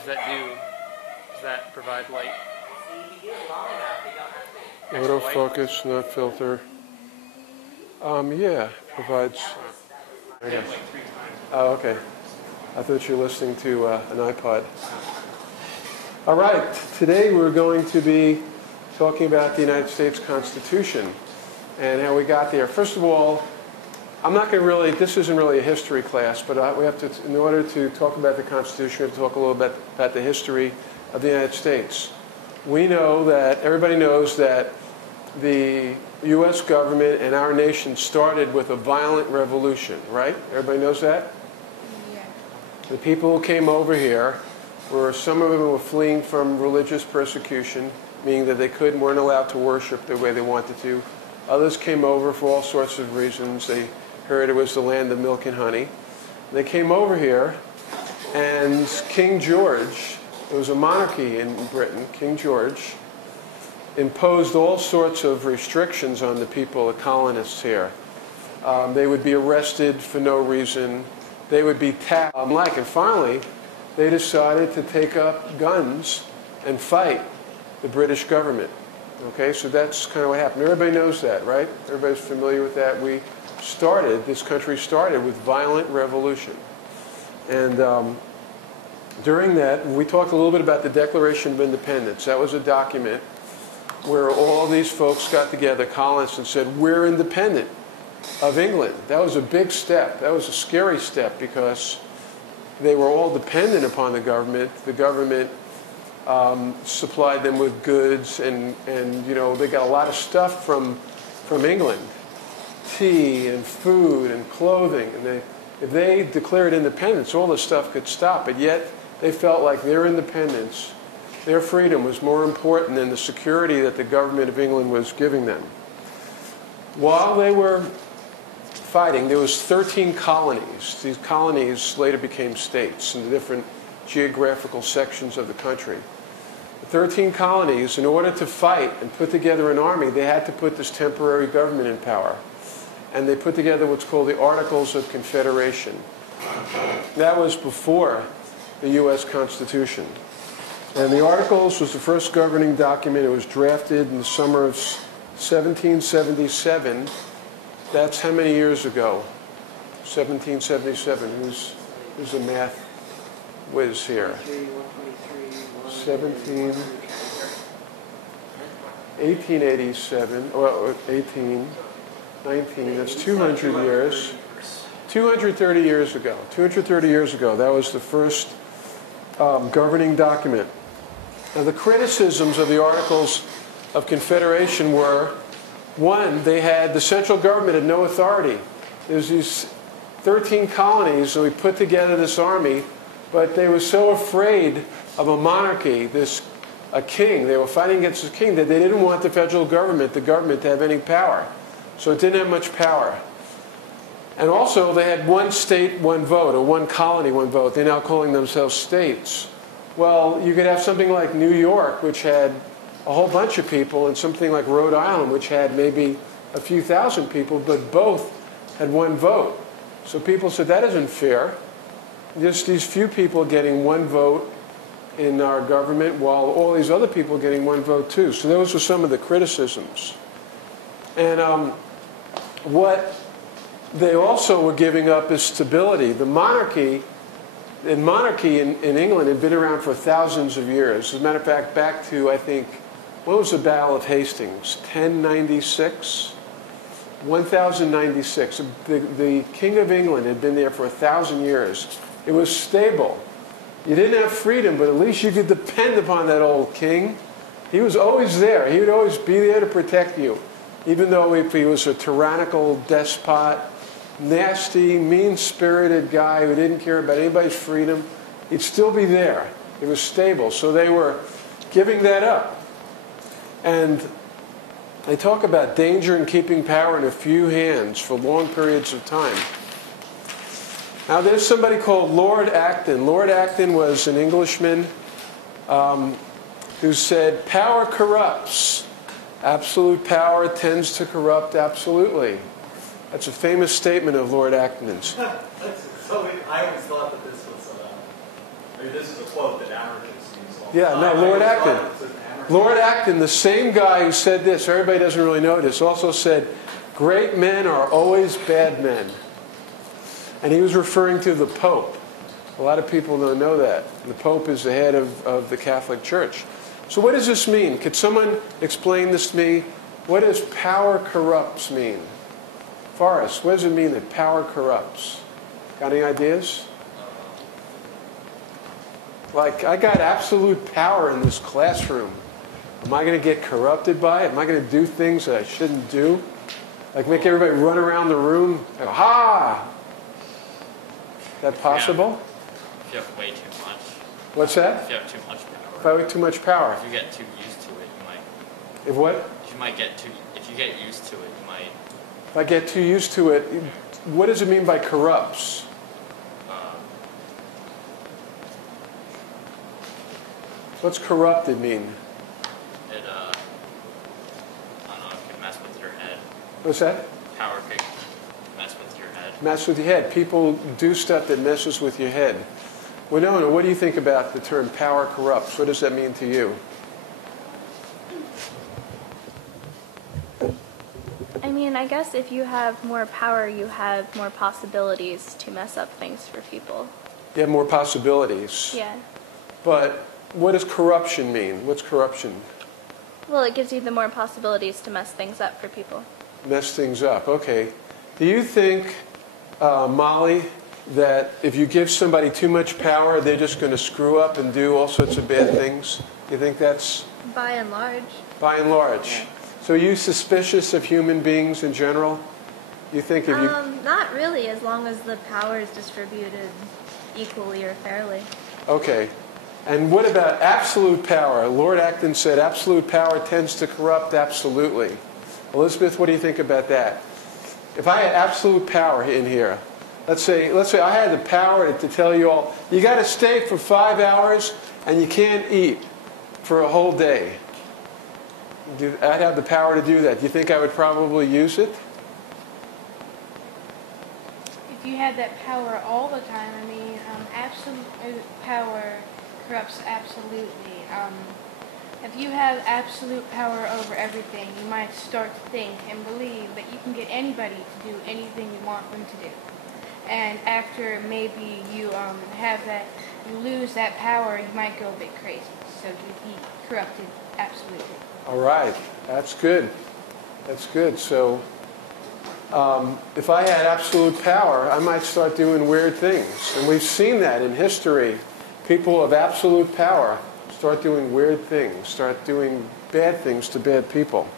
does that do? Does that provide light? Autofocus, not filter. Yeah, provides. Yeah, like 3 times. Oh, okay. I thought you were listening to an iPod. All right. Today we're going to be talking about the United States Constitution and how we got there. First of all, I'm not going to really, this isn't really a history class, but we have to, in order to talk about the Constitution, we have to talk a little bit about the history of the United States. We know that, everybody knows that the U.S. government and our nation started with a violent revolution, right? Everybody knows that? Yeah. The people who came over here, some of them were fleeing from religious persecution, meaning that they weren't allowed to worship the way they wanted to. Others came over for all sorts of reasons. They heard it was the land of milk and honey. They came over here, and King George, there was a monarchy in Britain, King George, imposed all sorts of restrictions on the people, the colonists here. They would be arrested for no reason. They would be taxed. And finally, they decided to take up guns and fight the British government. Okay, so that's kind of what happened. Everybody knows that, right? Everybody's familiar with that. This country started with violent revolution. And during that, we talked a little bit about the Declaration of Independence. That was a document where all these folks got together, colonists, and said, we're independent of England. That was a big step. That was a scary step because they were all dependent upon the government. The government supplied them with goods, and they got a lot of stuff from England, tea and food and clothing. And if they declared independence, all this stuff could stop. But yet they felt like their independence, their freedom, was more important than the security that the government of England was giving them. While they were fighting, there was 13 colonies. These colonies later became states in the different geographical sections of the country. The 13 colonies, in order to fight and put together an army, they had to put this temporary government in power. And they put together what's called the Articles of Confederation. That was before the U.S. Constitution. And the Articles was the first governing document. It was drafted in the summer of 1777. That's how many years ago? 1777. Who's the math whiz here? 1887, well, 18, 19, that's 200 years. 230 years ago. 230 years ago, that was the first governing document. Now, the criticisms of the Articles of Confederation were, one, the central government had no authority. There's these 13 colonies, and we put together this army, but they were so afraid of a monarchy, a king. They were fighting against this king that they didn't want the federal government, to have any power. So it didn't have much power. And also, they had one state, one vote, or one colony, one vote. They're now calling themselves states. Well, you could have something like New York, which had a whole bunch of people, and something like Rhode Island, which had maybe a few thousand people, but both had one vote. So people said, that isn't fair. Just these few people getting one vote in our government, while all these other people getting one vote too. So those were some of the criticisms. And what they also were giving up is stability. The monarchy in England had been around for thousands of years. As a matter of fact, back to, I think, what was the Battle of Hastings? 1096? 1096. The King of England had been there for 1,000 years. It was stable. You didn't have freedom, but at least you could depend upon that old king. He was always there. He would always be there to protect you. Even though if he was a tyrannical despot, nasty, mean-spirited guy who didn't care about anybody's freedom, he'd still be there. It was stable. So they were giving that up. And they talk about danger in keeping power in a few hands for long periods of time. Now, there's somebody called Lord Acton. Lord Acton was an Englishman who said, power corrupts. Absolute power tends to corrupt absolutely. That's a famous statement of Lord Acton's. So I always thought that this was I mean, this is a quote that anarchists use all the Yeah, time. no, Lord It's Acton. an anarchist. Lord Acton, the same guy who said this, everybody doesn't really know this, also said, great men are always bad men. And he was referring to the Pope. A lot of people don't know that. The Pope is the head of the Catholic Church. So what does this mean? Could someone explain this to me? What does power corrupts mean? Forrest, what does it mean that power corrupts? Got any ideas? Like, I got absolute power in this classroom. Am I going to get corrupted by it? Am I going to do things that I shouldn't do? Like make everybody run around the room? Like, ha! Is that possible? If you have way too much. What's that? If you have too much If power. I have too much power. If you get too used to it, you might. If what? If you get used to it, you might. If I get too used to it, what does it mean by corrupts? What's corrupted mean? It I don't know. It can mess with your head. What's that? Power can mess with your head. Mess with your head. People do stuff that messes with your head. Winona, what do you think about the term power corrupts? What does that mean to you? I mean, I guess if you have more power, you have more possibilities to mess up things for people. You have more possibilities. Yeah. But what does corruption mean? What's corruption? Well, it gives you the more possibilities to mess things up for people. Mess things up. Okay. Do you think, Molly, that if you give somebody too much power, they're just going to screw up and do all sorts of bad things? You think that's By and large. by and large? Yeah. So are you suspicious of human beings in general? You think if you... Not really, as long as the power is distributed equally or fairly. Okay. And what about absolute power? Lord Acton said absolute power tends to corrupt absolutely. Elizabeth, what do you think about that? If I had absolute power in here, let's say I had the power to tell you all, you got to stay for 5 hours and you can't eat for a whole day. I'd have the power to do that. Do you think I would probably use it? If you had that power all the time, I mean, absolute power corrupts absolutely. If you have absolute power over everything, you might start to think and believe that you can get anybody to do anything you want them to do. And after maybe you have that, you lose that power, you might go a bit crazy. So you'd be corrupted absolutely. All right. That's good. That's good. So if I had absolute power, I might start doing weird things. And we've seen that in history. People of absolute power start doing weird things, start doing bad things to bad people.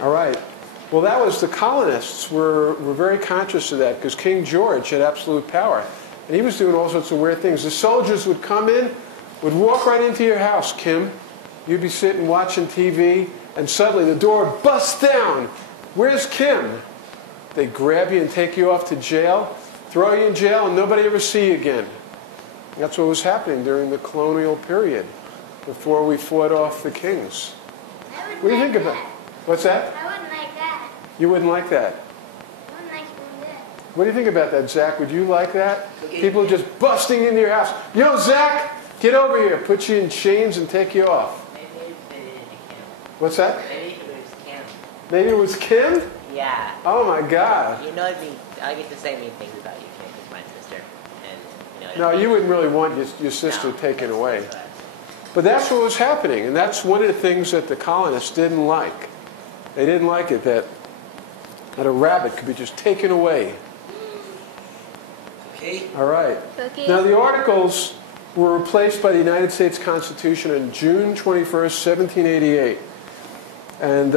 All right. Well, that was the colonists were very conscious of that because King George had absolute power. And he was doing all sorts of weird things. The soldiers would come in, would walk right into your house, Kim. You'd be sitting watching TV, and suddenly the door busts down. Where's Kim? They'd grab you and take you off to jail, throw you in jail, and nobody ever see you again. That's what was happening during the colonial period, before we fought off the kings. What do you think about it? What's that? I wouldn't like that. You wouldn't like that. I wouldn't like doing that. What do you think about that, Zach? Would you like that? People just busting into your house. Yo, Zach, get over here. Put you in chains and take you off. Maybe they did it to Kim. What's that? Maybe it was Kim. Maybe it was Kim? Yeah. Oh, my God. You know, I get to say mean things about you, Kim, as my sister. And, you No, know, you wouldn't really want your sister No. taken away. But that's what was happening, and that's one of the things that the colonists didn't like. They didn't like it that a rabbit could be just taken away. Okay. All right. Cookie? Now, the Articles were replaced by the United States Constitution on June 21st, 1788. And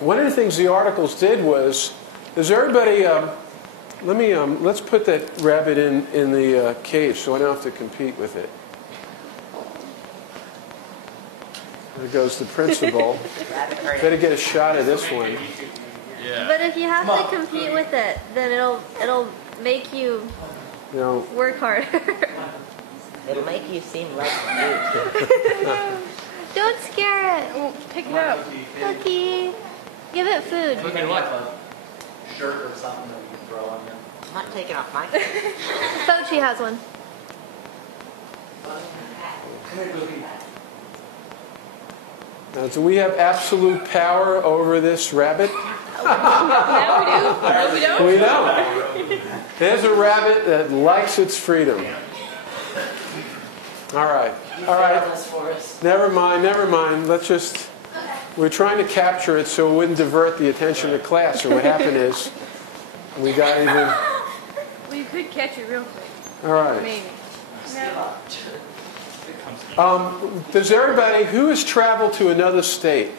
one of the things the Articles did was, does everybody, let's put that rabbit in the cage so I don't have to compete with it. There goes the principal. Better get a shot of this one. Yeah. But if you have to compete with it, then it'll make you You know, work harder. It'll make you seem less cute. Don't scare it. Well, pick it up. Cookie. Give it food. Cookie what? Shirt or something that you can throw on them. I'm not taking off my Fochi has one. Now, do we have absolute power over this rabbit? Now we do. No, we don't. We don't. There's a rabbit that likes its freedom. All right. All right. Never mind, never mind. Let's just... We're trying to capture it so it wouldn't divert the attention of class. So what happened is we got even... Well, you could catch it real quick. All right. Maybe. No. Does everybody... Who has traveled to another state?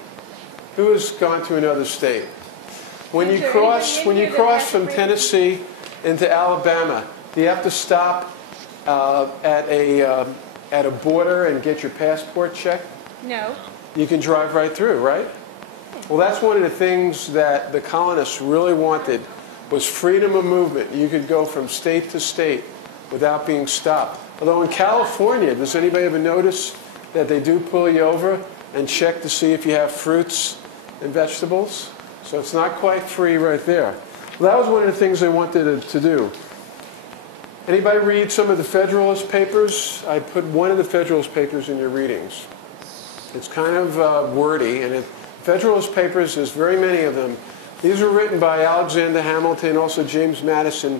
Who has gone to another state? When you cross from Tennessee into Alabama, do you have to stop at a border and get your passport checked? No. You can drive right through, right? Well, that's one of the things that the colonists really wanted was freedom of movement. You could go from state to state without being stopped. Although in California, does anybody ever notice that they do pull you over and check to see if you have fruits and vegetables? So it's not quite free right there. Well, that was one of the things they wanted to do. Anybody read some of the Federalist Papers? I put one of the Federalist Papers in your readings. It's kind of wordy, and Federalist Papers, there's very many of them. These were written by Alexander Hamilton, also James Madison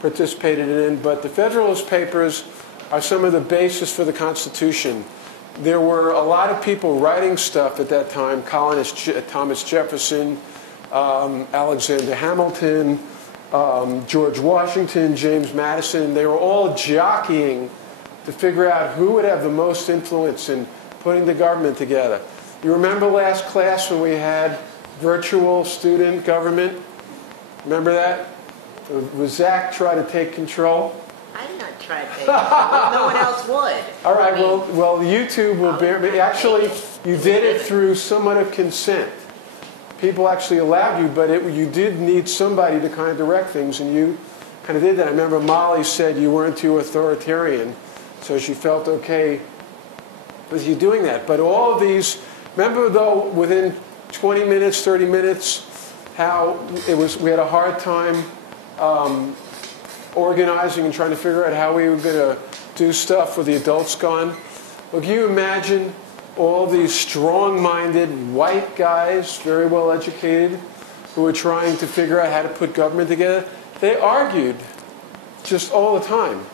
participated in, but the Federalist Papers are some of the basis for the Constitution. There were a lot of people writing stuff at that time, colonists, Thomas Jefferson, Alexander Hamilton, George Washington, James Madison. They were all jockeying to figure out who would have the most influence in putting the government together. You remember last class when we had virtual student government? Remember that? Was Zach trying to take control? I did not try to take it. No one else would. All right, well, YouTube will bear... Actually, you did it through somewhat of consent. People actually allowed you, but you did need somebody to kind of direct things, and you kind of did that. I remember Molly said you weren't too authoritarian, so she felt okay with you doing that. But all of these... Remember, though, within 20 minutes, 30 minutes, how we had a hard time organizing and trying to figure out how we were going to do stuff with the adults gone. Well, can you imagine all these strong-minded white guys, very well educated, who were trying to figure out how to put government together? They argued just all the time.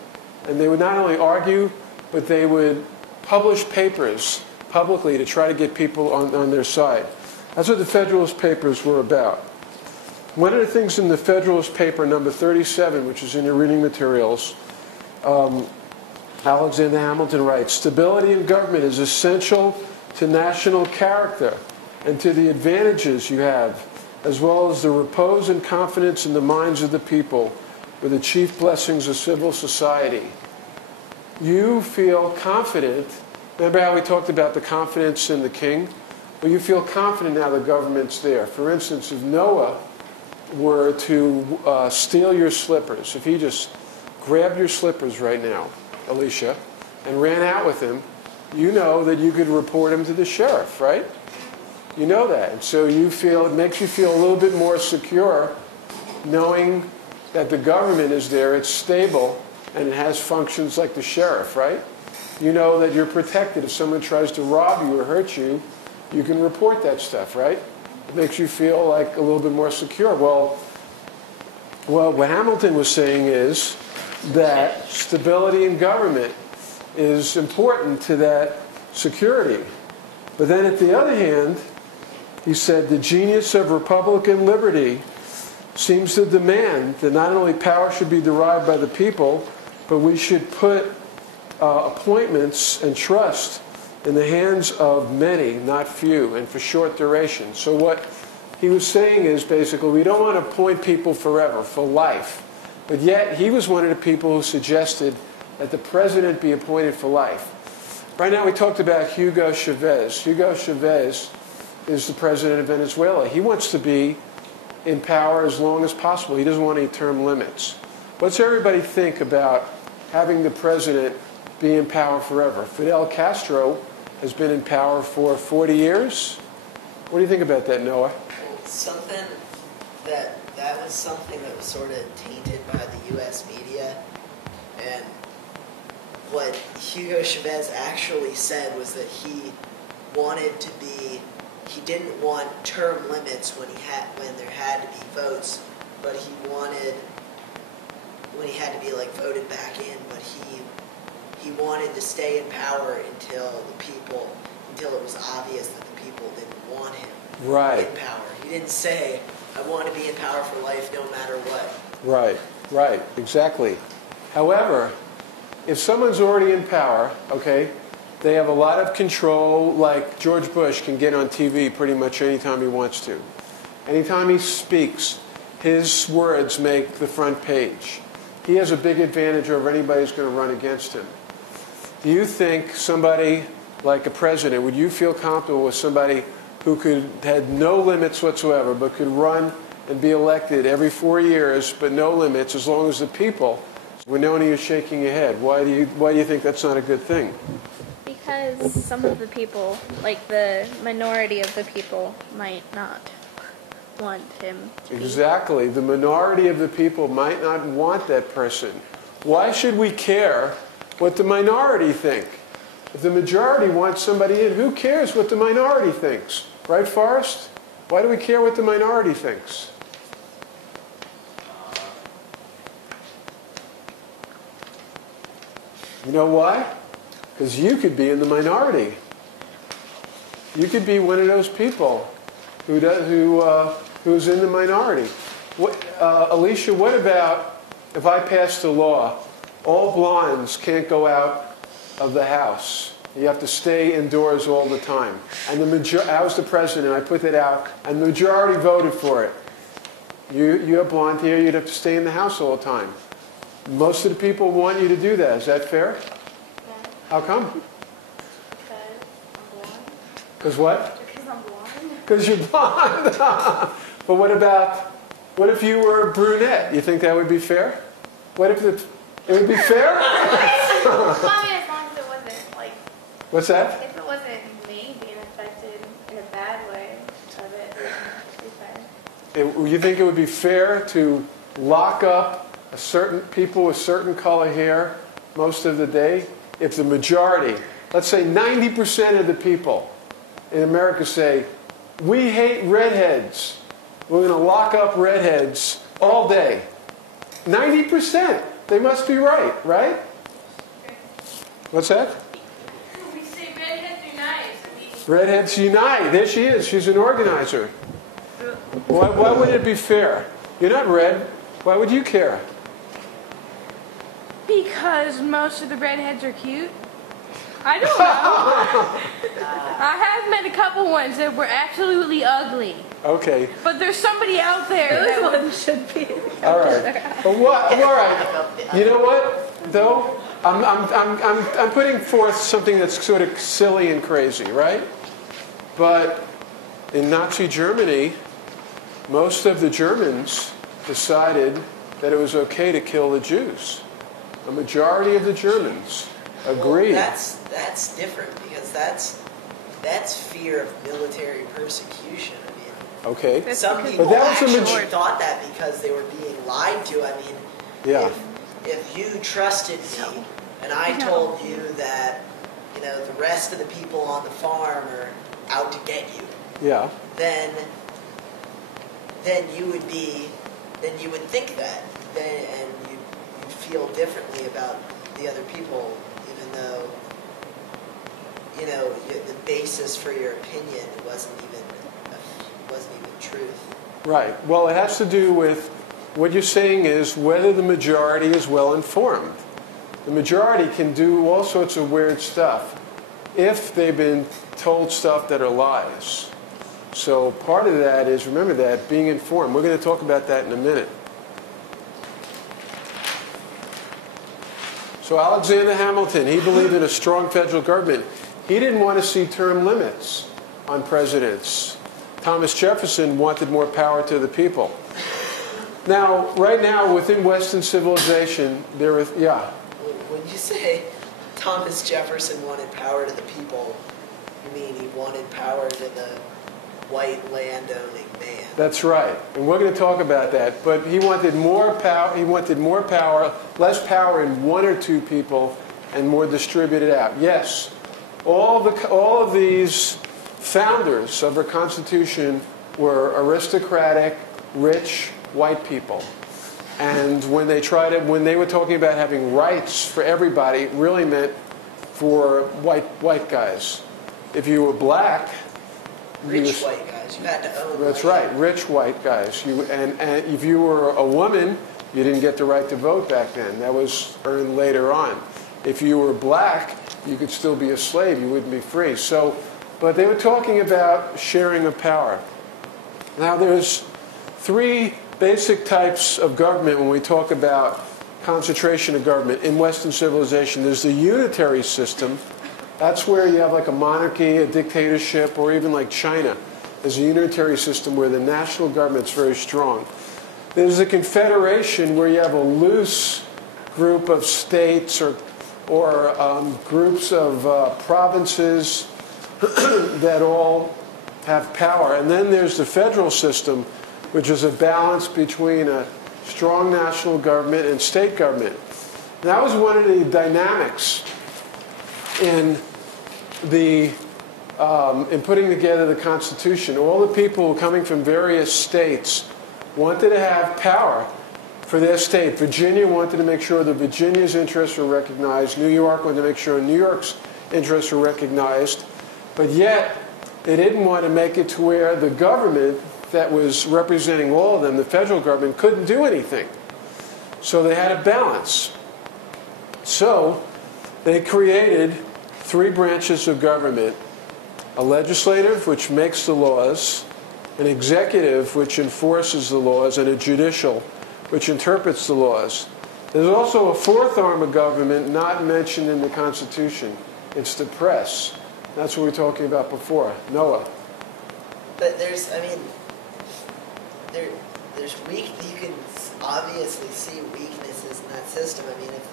And they would not only argue, but they would publish papers publicly to try to get people on their side. That's what the Federalist Papers were about. One of the things in the Federalist Paper number 37, which is in your reading materials, Alexander Hamilton writes, "Stability in government is essential to national character and to the advantages you have, as well as the repose and confidence in the minds of the people, were the chief blessings of civil society." You feel confident. Remember how we talked about the confidence in the king? Well, you feel confident now the government's there. For instance, if Noah were to steal your slippers, if he just grabbed your slippers right now, Alicia, and ran out with them, you know that you could report him to the sheriff, right? You know that. And so you feel, it makes you feel a little bit more secure knowing that the government is there, it's stable, and it has functions like the sheriff, right? You know that you're protected. If someone tries to rob you or hurt you, you can report that stuff, right? It makes you feel like a little bit more secure. Well, what Hamilton was saying is that stability in government is important to that security. But then at the other hand, he said, the genius of Republican liberty seems to demand that not only power should be derived by the people, but we should put appointments and trust in the hands of many, not few, and for short duration. So what he was saying is basically we don't want to appoint people forever, for life. But yet he was one of the people who suggested that the president be appointed for life. Right now we talked about Hugo Chavez. Hugo Chavez is the president of Venezuela. He wants to be in power as long as possible. He doesn't want any term limits. What's everybody think about having the president be in power forever? Fidel Castro has been in power for 40 years. What do you think about that, Noah? Something that was something that was sort of tainted by the U.S. media, and what Hugo Chavez actually said was that he didn't want term limits when there had to be votes, but he wanted when he had to be like voted back in, but he wanted to stay in power until it was obvious that the people didn't want him in power. He didn't say, I want to be in power for life no matter what. Right, exactly. However, if someone's already in power, okay, they have a lot of control, like George Bush can get on TV pretty much anytime he wants to. Anytime he speaks, his words make the front page. He has a big advantage over anybody who's going to run against him. Do you think somebody like a president, would you feel comfortable with somebody who had no limits whatsoever, but could run and be elected every 4 years, but no limits, as long as the people were known you're shaking your head? Why do you think that's not a good thing? Because some of the people, like the minority of the people, might not want him to be. Exactly. The minority of the people might not want that person. Why should we care what the minority think? If the majority wants somebody in, who cares what the minority thinks? Right, Forrest? Why do we care what the minority thinks? You know why? Because you could be in the minority. You could be one of those people who's in the minority. Alicia, what about if I passed a law, all blondes can't go out of the house. You have to stay indoors all the time. And I was the president, I put that out, and the majority voted for it. You have blonde hair, you'd have to stay in the house all the time. Most of the people want you to do that. Is that fair? Yeah. How come? Because I'm blonde. Because what? Because I'm blonde. Because you're blonde. But what if you were a brunette? You think that would be fair? What if it would be fair? Well, I mean, as long as it wasn't like. What's that? If it wasn't me being affected in a bad way of it, it'd be fair. You think it would be fair to lock up people with certain color hair most of the day? If the majority, let's say 90% of the people in America say, we hate redheads, we're going to lock up redheads all day. 90%. They must be right? What's that? We say redheads unite. Redheads unite. There she is. She's an organizer. Why would it be fair? You're not red. Why would you care? Because most of the redheads are cute. I don't know. I have met a couple ones that were absolutely ugly. Okay. But there's somebody out there. Those ones should be. All right. But what? All right. You know what? Though I'm putting forth something that's sort of silly and crazy, right? But in Nazi Germany, most of the Germans decided that it was okay to kill the Jews. A majority of the Germans agreed. Well, that's different because that's fear of military persecution. I mean, Okay. some people But that was actually thought that because they were being lied to. I mean, Yeah. if you trusted me and I told you that the rest of the people on the farm are out to get you, Yeah. then you would think that, and you'd feel differently about the other people, even though the basis for your opinion wasn't even truth. Right. Well, it has to do with what you're saying is whether the majority is well informed. The majority can do all sorts of weird stuff if they've been told stuff that are lies. So part of that is, remember that, being informed. We're going to talk about that in a minute. So Alexander Hamilton, he believed in a strong federal government. He didn't want to see term limits on presidents. Thomas Jefferson wanted more power to the people. Now, right now, within Western civilization, there is, yeah. When you say Thomas Jefferson wanted power to the people, you mean he wanted power to the white landowning man? That's right, and we're going to talk about that. But he wanted more power. He wanted more power, less power in one or two people, and more distributed out. Yes, all of these founders of our Constitution were aristocratic, rich, white people. And when they were talking about having rights for everybody, it really meant for white guys. If you were black, Rich white guys, you had to own. that's land. right, rich white guys. And if you were a woman, you didn't get the right to vote back then. That was earned later on. If you were black, you could still be a slave. You wouldn't be free. But they were talking about sharing of power. Now, there's three basic types of government when we talk about concentration of government in Western civilization. There's the unitary system. That's where you have like a monarchy, a dictatorship, or even like China. There's a unitary system where the national government's very strong. There's a confederation where you have a loose group of states or groups of provinces that all have power. And then there's the federal system, which is a balance between a strong national government and state government. And that was one of the dynamics in putting together the Constitution. All the people coming from various states wanted to have power for their state. Virginia wanted to make sure that Virginia's interests were recognized. New York wanted to make sure New York's interests were recognized. But yet, they didn't want to make it to where the government that was representing all of them, the federal government, couldn't do anything. So they had a balance. So they created three branches of government: a legislative, which makes the laws, an executive, which enforces the laws, and a judicial, which interprets the laws. There's also a fourth arm of government not mentioned in the Constitution. It's the press. That's what we were talking about before. Noah. But there's you can obviously see weaknesses in that system. I mean, if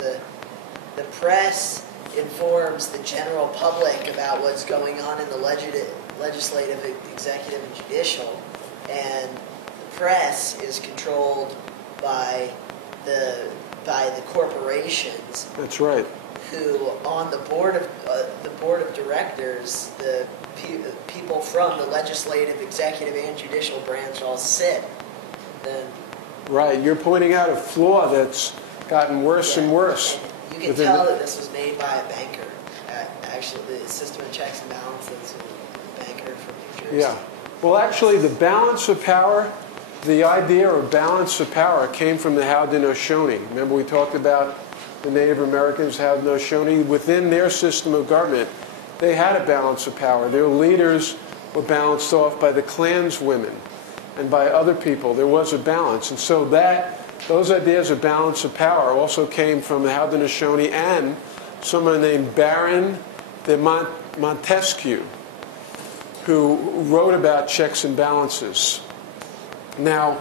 the press informs the general public about what's going on in the legislative, executive, and judicial, and the press is controlled by the corporations. That's right. Who on the board of directors, the people from the legislative, executive, and judicial branch all sit. Then right, you're pointing out a flaw that's gotten worse and worse. And you can tell that this was made by a banker. Actually, the system of checks and balances, a banker from New Jersey. Yeah. Well, actually, the balance of power, the idea of balance of power came from the Haudenosaunee. Remember we talked about the Native Americans, Haudenosaunee? Within their system of government, they had a balance of power. Their leaders were balanced off by the clanswomen and by other people. There was a balance. And so those ideas of balance of power also came from the Haudenosaunee and someone named Baron de Montesquieu, who wrote about checks and balances. Now,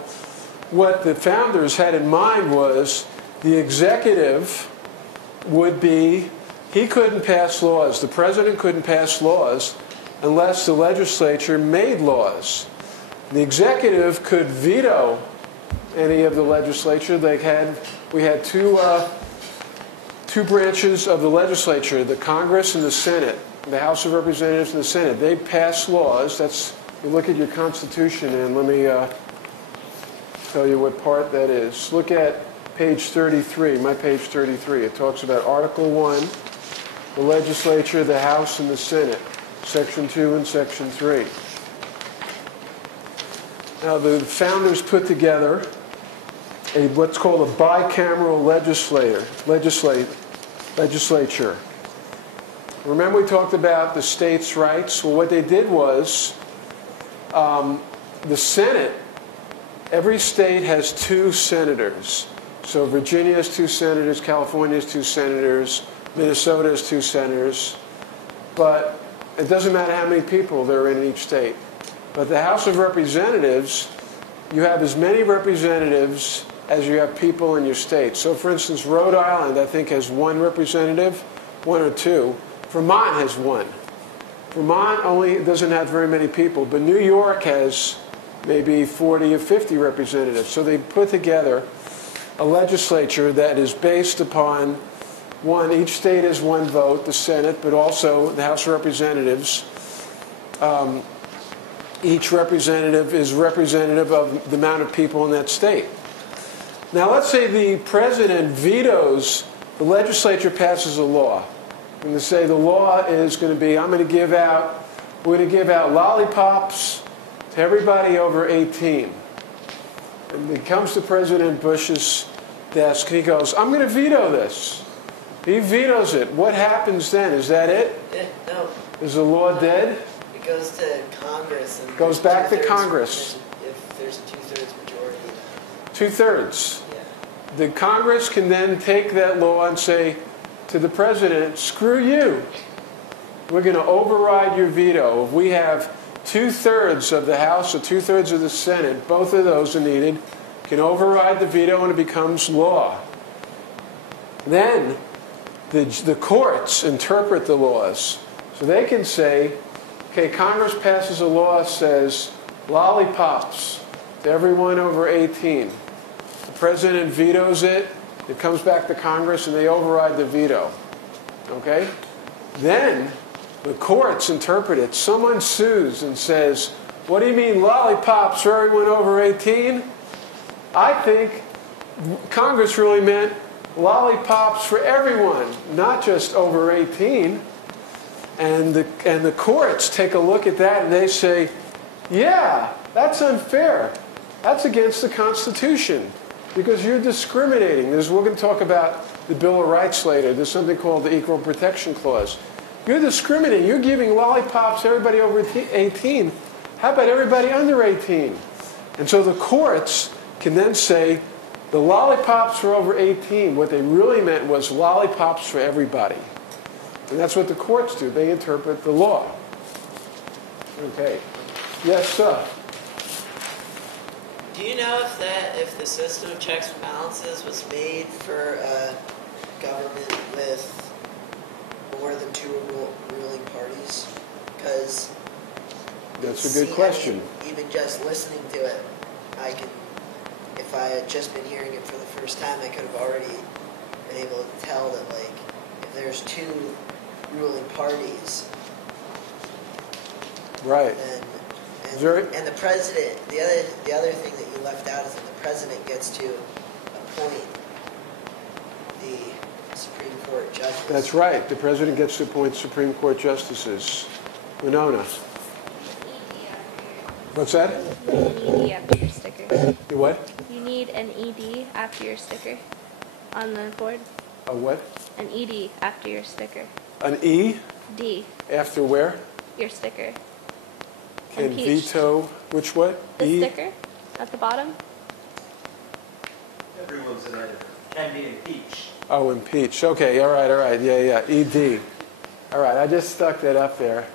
what the founders had in mind was the executive would be, he couldn't pass laws. The president couldn't pass laws unless the legislature made laws. The executive could veto any of the legislature. We had two branches of the legislature, the Congress and the Senate, the House of Representatives and the Senate. They pass laws. You look at your Constitution, and let me tell you what part that is. Look at page 33, my page 33. It talks about Article 1, the legislature, the House, and the Senate, Section 2 and Section 3. Now, the founders put together what's called a bicameral legislature. Remember we talked about the states' rights? Well, what they did was the Senate, every state has 2 senators. So Virginia has 2 senators, California has 2 senators, Minnesota has 2 senators. But it doesn't matter how many people there are in each state. But the House of Representatives, you have as many representatives as you have people in your state. So for instance, Rhode Island, I think, has 1 representative, 1 or 2. Vermont has 1. Vermont only doesn't have very many people, but New York has maybe 40 or 50 representatives. So they put together a legislature that is based upon each state has one vote, the Senate, but also the House of Representatives. Each representative is representative of the amount of people in that state. Now, let's say the president vetoes, the legislature passes a law. I'm going to say the law is going to be, we're going to give out lollipops to everybody over 18. And he comes to President Bush's desk and he goes, I'm going to veto this. He vetoes it. What happens then? Is that it? No. Is the law dead? It goes to Congress. And Goes back to Congress. If there's a 2/3 majority. 2/3. Yeah. The Congress can then take that law and say to the president, screw you. We're going to override your veto. If we have 2/3 of the House or 2/3 of the Senate, both of those are needed, can override the veto and it becomes law. Then the courts interpret the laws. So they can say, okay, Congress passes a law that says lollipops to everyone over 18. The president vetoes it. It comes back to Congress and they override the veto. Okay? Then the courts interpret it. Someone sues and says, what do you mean lollipops for everyone over 18? I think Congress really meant lollipops for everyone, not just over 18. And the courts take a look at that and they say, yeah, that's unfair. That's against the Constitution because you're discriminating. We're going to talk about the Bill of Rights later. There's something called the Equal Protection Clause. You're discriminating. You're giving lollipops to everybody over 18. How about everybody under 18? And so the courts can then say, the lollipops for over 18, what they really meant was lollipops for everybody. And that's what the courts do. They interpret the law. Okay. Yes, sir. Do you know if the system of checks and balances was made for a government with more than two ruling parties? Because that's a good question. Even just listening to it, if I had just been hearing it for the first time, I could have already been able to tell that, like, if there's two ruling parties, right, and the president, the other thing that you left out is that the president gets to appoint the Supreme Court justice. That's right. The president gets to appoint Supreme Court justices. Winona. What's that? You need an ED after your sticker. You what? You need an ED after your sticker on the board. A what? An ED after your sticker. An E? D. After where? Your sticker. Can Impeached. veto, which what? The E? sticker at the bottom. Everyone's an editor. Can be impeached. Oh, impeach. Okay, all right. Yeah. ED. All right, I just stuck that up there.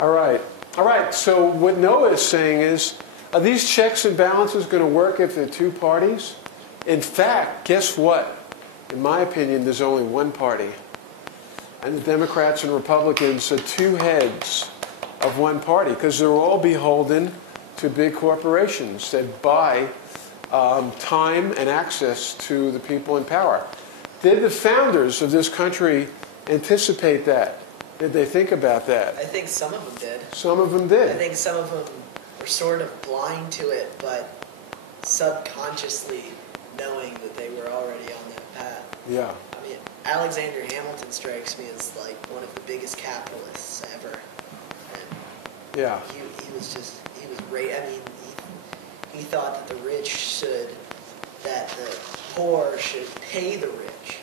All right, so what Noah is saying is, are these checks and balances going to work if there are two parties? In fact, guess what? In my opinion, there's only one party. And the Democrats and Republicans are two heads of one party because they're all beholden to big corporations that buy time and access to the people in power. Did the founders of this country anticipate that? Did they think about that? I think some of them did. Some of them did. I think some of them were sort of blind to it, but subconsciously knowing that they were already on that path. Yeah. I mean, Alexander Hamilton strikes me as like one of the biggest capitalists ever. And Yeah. he was great. I mean, he thought that that the poor should pay the rich.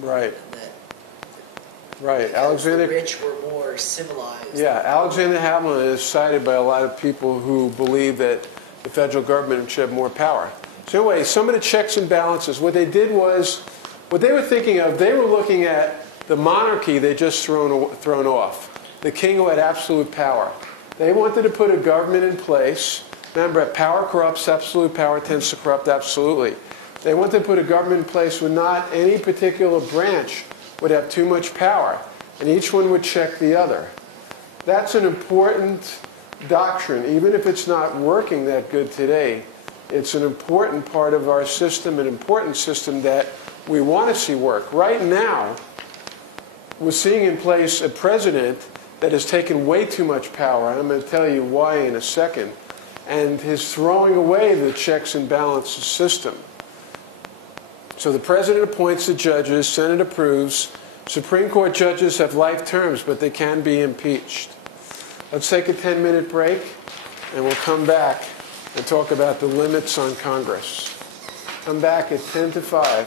Right. And that Right. the rich were more civilized. Yeah, Alexander Hamilton is cited by a lot of people who believe that the federal government should have more power. So anyway, some of the checks and balances, what they did was, what they were thinking of, they were looking at the monarchy they just thrown off, the king who had absolute power. They wanted to put a government in place. Remember, power corrupts, absolute power tends to corrupt absolutely. They wanted to put a government in place where not any particular branch would have too much power, and each one would check the other. That's an important doctrine, even if it's not working that good today. It's an important part of our system, an important system that we want to see work. Right now, we're seeing in place a president that has taken way too much power, and I'm going to tell you why in a second, and is throwing away the checks and balances system. So the president appoints the judges, Senate approves. Supreme Court judges have life terms, but they can be impeached. Let's take a 10-minute break, and we'll come back and talk about the limits on Congress. Come back at 10 to 5.